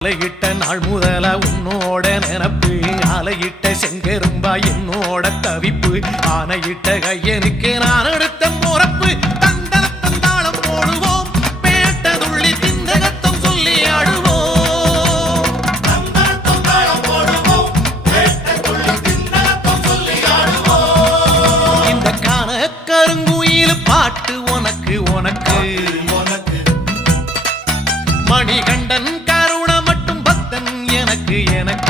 அலையிட்ட நாள் முதல உன்னோட நினப்பு அலையிட்ட செங்கரும்பா என்னோட தவிப்பு ஆனையிட்ட கையனுக்கு நான் எடுத்த முறப்பு தந்தாளம் போடுவோம் பேட்டதுள்ளி திந்தகத்தம் சொல்லி ஆடுவோம் இந்த காண கருங்குயில் பாட்டு உனக்கு உனக்கு மணிகண்டன் கருண மட்டும் பக்தன் எனக்கு எனக்கு